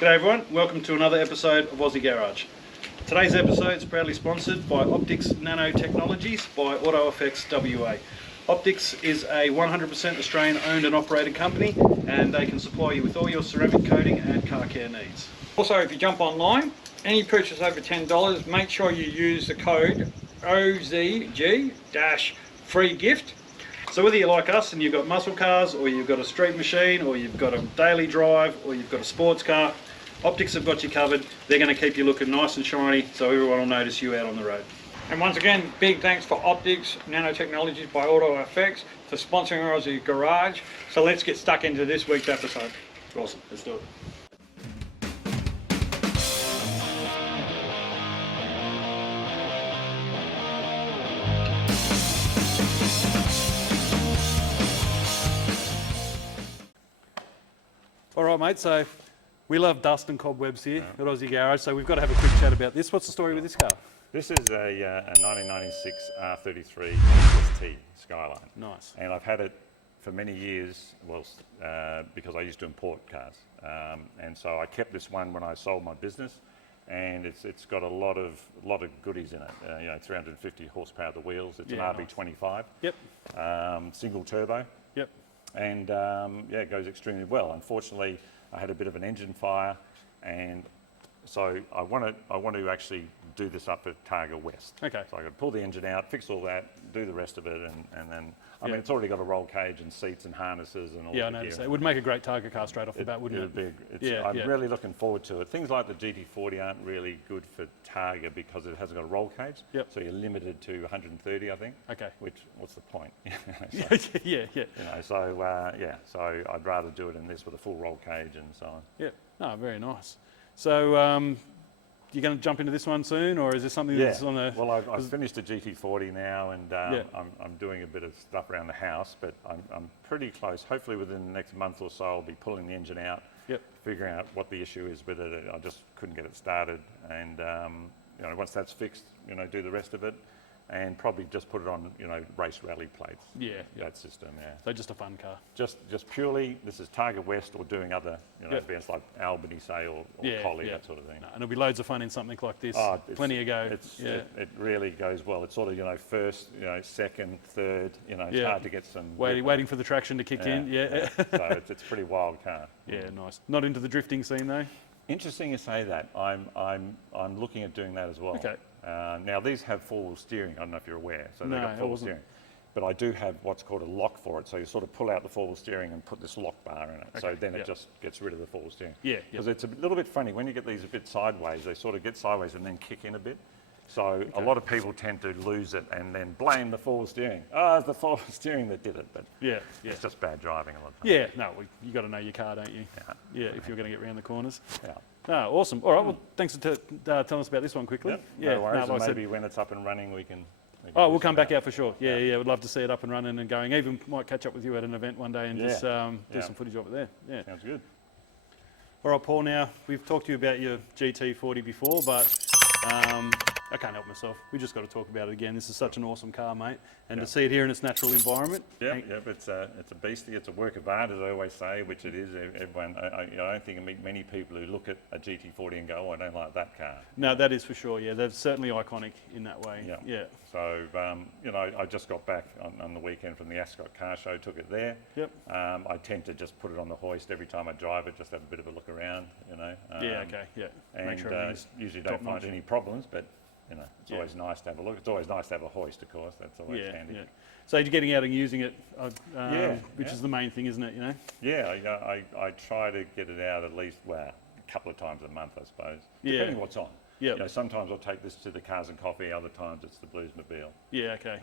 G'day everyone, welcome to another episode of Aussie Garage. Today's episode is proudly sponsored by Optics Nanotechnologies by AutoFX WA. Optics is a 100% Australian owned and operated company, and they can supply you with all your ceramic coating and car care needs. Also, if you jump online, any purchase over $10, make sure you use the code OZG-free gift. So whether you're like us and you've got muscle cars, or you've got a street machine, or you've got a daily drive, or you've got a sports car, Optics have got you covered. They're going to keep you looking nice and shiny so everyone will notice you out on the road. And once again, big thanks for Optics Nanotechnologies by AutoFX for sponsoring Aussie Garage. So let's get stuck into this week's episode. Awesome, let's do it. All right, mate, so we love dust and cobwebs here at Aussie Garage, so we've got to have a quick chat about this. What's the story with this car? This is a 1996 R33 ST Skyline. Nice. And I've had it for many years, because I used to import cars. And so I kept this one when I sold my business, and it's got a lot of goodies in it. 350 horsepower at the wheels. It's an RB25. Yep. Single turbo. Yep. And it goes extremely well. Unfortunately, I had a bit of an engine fire, and so I want to actually do this up at Targa West. Okay. So I got to pull the engine out, fix all that, do the rest of it, and then I mean it's already got a roll cage and seats and harnesses and all. Yeah, I noticed that. It would make a great Targa car straight off the bat, wouldn't it? I'm really looking forward to it. Things like the GT40 aren't really good for Targa because it hasn't got a roll cage. Yep. So you're limited to 130, I think. Okay. What's the point? Yeah. So I'd rather do it in this with a full roll cage and so on. Yeah. No, very nice. So you're going to jump into this one soon, or is this something that's on a... Well, I've finished the GT40 now, and I'm doing a bit of stuff around the house, but I'm pretty close. Hopefully within the next month or so, I'll be pulling the engine out, figuring out what the issue is with it. I just couldn't get it started, and once that's fixed, do the rest of it, and probably just put it on, race rally plates. Yeah. That system, yeah. So just a fun car. Just purely, this is Targa West or doing other, events like Albany, say, or Collie, that sort of thing. No, and it'll be loads of fun in something like this. Plenty of go. It really goes well. It's sort of, first, second, third, it's hard to get some... Waiting for the traction to kick in, So it's a pretty wild car. Yeah, nice. Not into the drifting scene though? Interesting you say that. I'm looking at doing that as well. Okay. Now these have four-wheel steering. I don't know if you're aware. So they've got four-wheel steering. But I do have what's called a lock for it. So you sort of pull out the four-wheel steering and put this lock bar in it. Okay. So then it just gets rid of the four-wheel steering. Yeah. Because it's a little bit funny when you get these a bit sideways. They sort of get sideways and then kick in a bit. So a lot of people tend to lose it and then blame the four-wheel steering. It's the four-wheel steering that did it. But it's just bad driving a lot of times. Yeah. No, you got to know your car, don't you? Yeah. If you're going to get around the corners. Yeah. Oh, awesome. All right, well, thanks for telling us about this one quickly. No worries, and maybe when it's up and running we can... we'll come back out for sure. Yeah, we'd love to see it up and running and going. Even might catch up with you at an event one day and just do some footage of it there. Yeah. Sounds good. All right, Paul, now, we've talked to you about your GT40 before, but I can't help myself. We just got to talk about it again. This is such an awesome car, mate. And to see it here in its natural environment. It's a beastie. It's a work of art, as I always say, which it is. Everyone, I don't think I meet many people who look at a GT40 and go, I don't like that car. No, that is for sure. Yeah, they're certainly iconic in that way. Yeah. So, I just got back on the weekend from the Ascot car show, took it there. Yep. I tend to just put it on the hoist every time I drive it, just have a bit of a look around, And usually don't find any problems, but it's always nice to have a look. It's always nice to have a hoist, of course. That's always handy. Yeah. So you're getting out and using it, which is the main thing, isn't it? Yeah, I try to get it out at least a couple of times a month, I suppose, depending what's on. Yeah. Sometimes I'll take this to the Cars and Coffee. Other times it's the Bluesmobile. Yeah. Okay.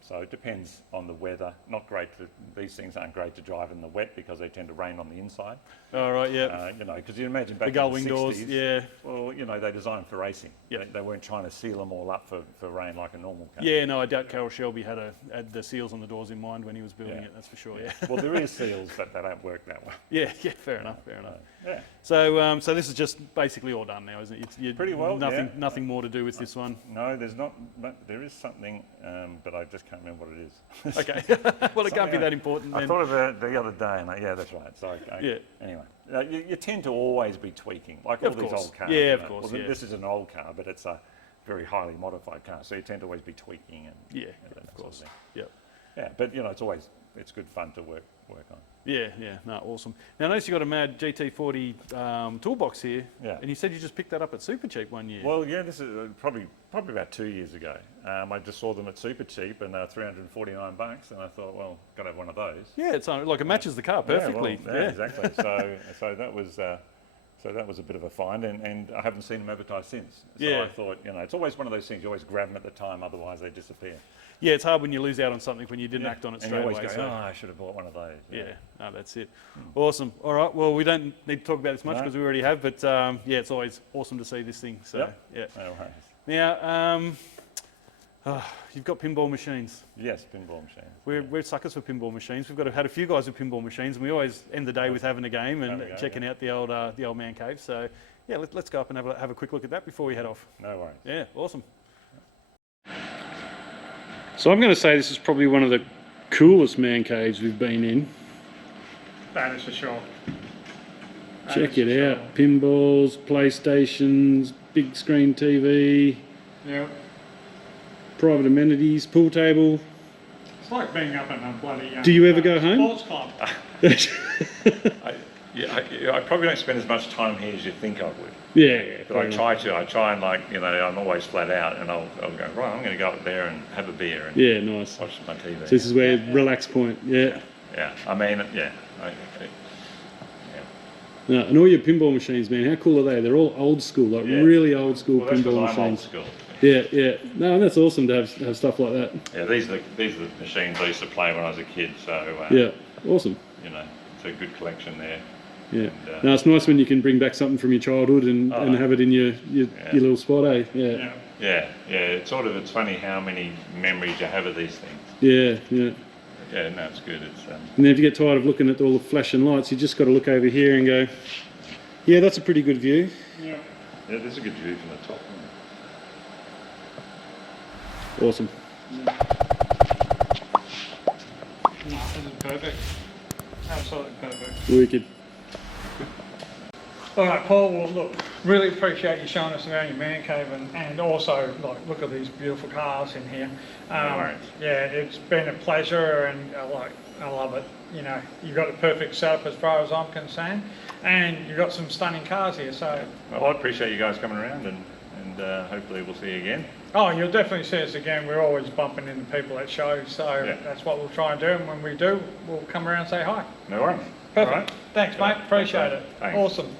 So it depends on the weather. Not great. These things aren't great to drive in the wet because they tend to rain on the inside. All right. Yeah. Because you imagine back the gull in the wing 60s, doors. Yeah. Well, they're designed for racing. Yeah. They weren't trying to seal them all up for rain like a normal car. Yeah. No, I doubt Carroll Shelby had the seals on the doors in mind when he was building it. That's for sure. Yeah. Well, there is seals, but they don't work that way. Yeah. Fair enough. Yeah. So so this is just basically all done now, isn't it? Pretty well, Nothing more to do with this one. No, there's not. But there is something, but I just can't remember what it is. Okay. Well, it can't be that important then. I thought of it the other day, and yeah, that's right. So yeah. Anyway, you tend to always be tweaking, like all these old cars. Yeah, of course. Well, this is an old car, but it's a very highly modified car, so you tend to always be tweaking and yeah, of course. Sort of Yep. Yeah, but it's good fun to work on. Yeah, no, awesome. Now I noticed you got a mad GT40 toolbox here, and you said you just picked that up at Super Cheap one year. Well, yeah, this is probably about 2 years ago. I just saw them at Super Cheap, and they were $349, and I thought, well, got to have one of those. Yeah, it's like it matches the car perfectly. Yeah, exactly. So that was a bit of a find, and I haven't seen them advertised since. So I thought, it's always one of those things, you always grab them at the time, otherwise they disappear. Yeah, it's hard when you lose out on something when you didn't act on it straight away. And you always go, I should have bought one of those. Yeah, no, that's it. Awesome. All right, well, we don't need to talk about this much because we already have, but yeah, it's always awesome to see this thing. So, yeah. No worries. Now, you've got pinball machines. Yes, pinball machines. We're suckers for pinball machines. We've had a few guys with pinball machines, and we always end the day with having a game and checking out the old man cave. So, yeah, let's go up and have a quick look at that before we head off. No worries. Yeah, awesome. So I'm going to say this is probably one of the coolest man caves we've been in. That is for sure. Check it out. Pinballs, PlayStations, big screen TV. Yeah. Private amenities, pool table. It's like being up in a bloody Do you ever go home? Sports club. I probably don't spend as much time here as you think I would. Yeah. But I try to. I try and I'm always flat out, and I'll go, right, I'm going to go up there and have a beer and nice. watch my TV. So this is where relax point. Yeah. I mean, No, and all your pinball machines, man, how cool are they? They're all old school, really old school pinball machines. I'm old school. Yeah. No, that's awesome to have stuff like that. Yeah, these are the machines I used to play when I was a kid. So awesome. It's a good collection there. Yeah. No, it's nice when you can bring back something from your childhood and have it in your little spot, eh? Yeah. It's funny how many memories you have of these things. Yeah. Yeah, no, it's good. And then if you get tired of looking at all the flashing lights, you just got to look over here and go, yeah, that's a pretty good view. Yeah, there's a good view from the top. Awesome. No, this is perfect. Absolutely perfect. Wicked. All right, Paul, well, look, really appreciate you showing us around your man cave and also, look at these beautiful cars in here. Yeah, it's been a pleasure and I love it. You've got a perfect setup as far as I'm concerned, and you've got some stunning cars here, so... Well, I appreciate you guys coming around and hopefully we'll see you again. Oh, you'll definitely see us again. We're always bumping into people at shows, so that's what we'll try and do, and when we do, we'll come around and say hi. No worries. Perfect. Right. Thanks, mate. Appreciate it. Thanks. Awesome.